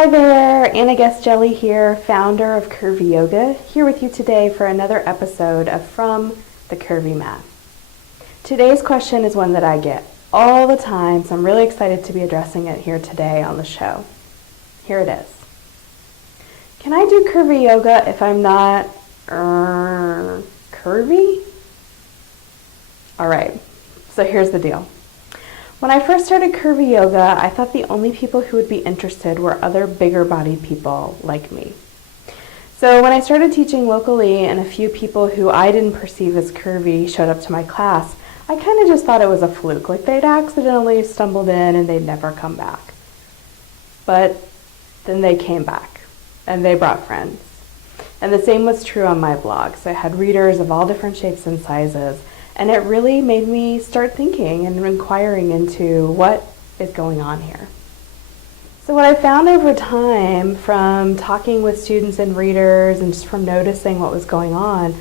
Hi there, Anna Guest Jelly here, founder of Curvy Yoga, here with you today for another episode of From the Curvy Mat. Today's question is one that I get all the time, so I'm really excited to be addressing it here today on the show. Here it is. Can I do Curvy Yoga if I'm not curvy? Alright, so here's the deal. When I first started Curvy Yoga, I thought the only people who would be interested were other bigger bodied people like me. So when I started teaching locally and a few people who I didn't perceive as curvy showed up to my class, I kind of just thought it was a fluke, like they'd accidentally stumbled in and they'd never come back. But then they came back and they brought friends. And the same was true on my blogs. I had readers of all different shapes and sizes. And it really made me start thinking and inquiring into what is going on here. So what I found over time from talking with students and readers and just from noticing what was going on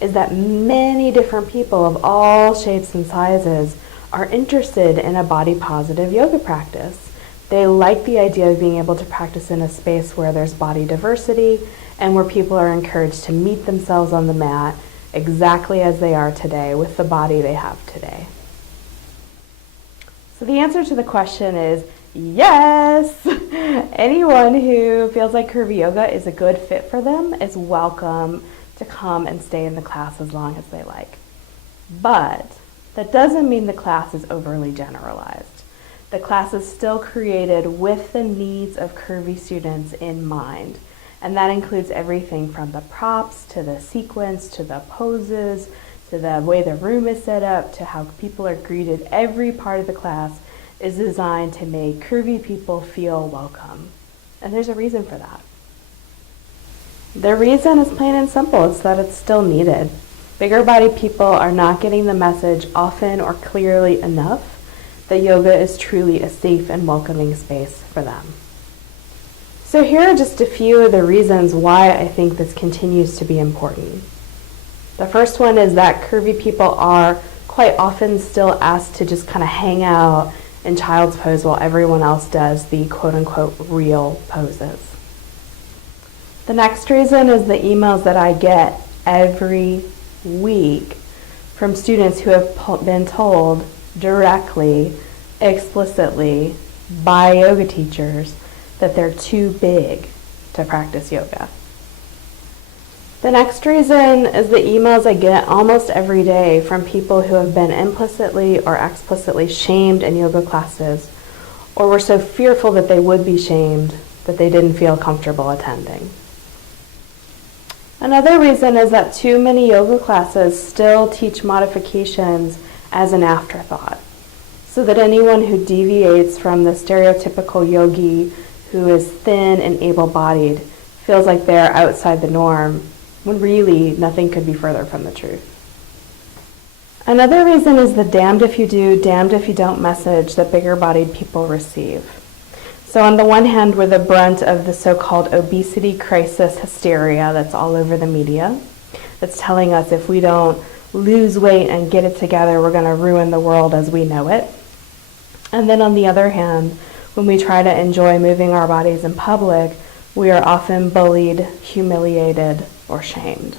is that many different people of all shapes and sizes are interested in a body positive yoga practice. They like the idea of being able to practice in a space where there's body diversity and where people are encouraged to meet themselves on the mat exactly as they are today with the body they have today. So the answer to the question is yes! Anyone who feels like Curvy Yoga is a good fit for them is welcome to come and stay in the class as long as they like. But that doesn't mean the class is overly generalized. The class is still created with the needs of curvy students in mind. And that includes everything from the props, to the sequence, to the poses, to the way the room is set up, to how people are greeted. Every part of the class is designed to make curvy people feel welcome. And there's a reason for that. The reason is plain and simple. It's that it's still needed. Bigger bodied people are not getting the message often or clearly enough that yoga is truly a safe and welcoming space for them. So here are just a few of the reasons why I think this continues to be important. The first one is that curvy people are quite often still asked to just kind of hang out in child's pose while everyone else does the quote-unquote real poses. The next reason is the emails that I get every week from students who have been told directly, explicitly, by yoga teachers that they're too big to practice yoga. The next reason is the emails I get almost every day from people who have been implicitly or explicitly shamed in yoga classes or were so fearful that they would be shamed that they didn't feel comfortable attending. Another reason is that too many yoga classes still teach modifications as an afterthought, so that anyone who deviates from the stereotypical yogi who is thin and able-bodied feels like they're outside the norm, when really nothing could be further from the truth. Another reason is the damned if you do, damned if you don't message that bigger-bodied people receive. So on the one hand, we're the brunt of the so-called obesity crisis hysteria that's all over the media, that's telling us if we don't lose weight and get it together, we're going to ruin the world as we know it. And then on the other hand, when we try to enjoy moving our bodies in public, we are often bullied, humiliated, or shamed.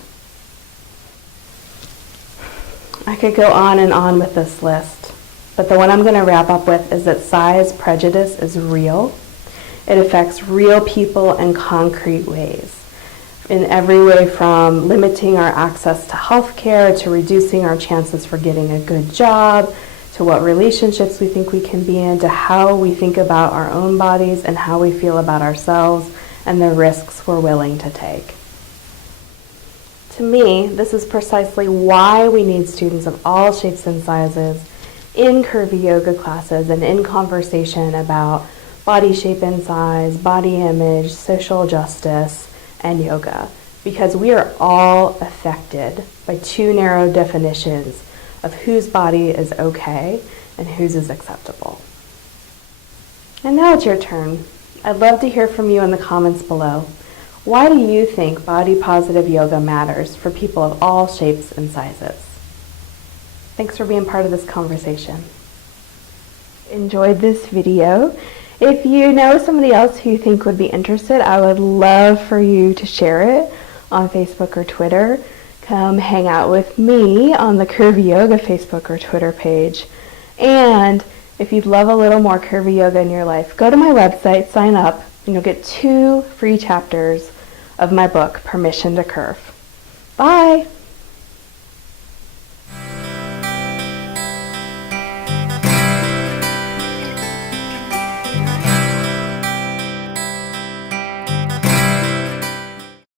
I could go on and on with this list, but the one I'm going to wrap up with is that size prejudice is real. It affects real people in concrete ways, in every way from limiting our access to health care, to reducing our chances for getting a good job, to what relationships we think we can be in, to how we think about our own bodies and how we feel about ourselves and the risks we're willing to take. To me, this is precisely why we need students of all shapes and sizes in curvy yoga classes and in conversation about body shape and size, body image, social justice, and yoga, because we are all affected by two narrow definitions of whose body is okay and whose is acceptable. And now it's your turn. I'd love to hear from you in the comments below. Why do you think body positive yoga matters for people of all shapes and sizes? Thanks for being part of this conversation. Enjoyed this video If you know somebody else who you think would be interested, I would love for you to share it on Facebook or Twitter. Come hang out with me on the Curvy Yoga Facebook or Twitter page. And if you'd love a little more Curvy Yoga in your life, go to my website, sign up, and you'll get 2 free chapters of my book, Permission to Curve. Bye!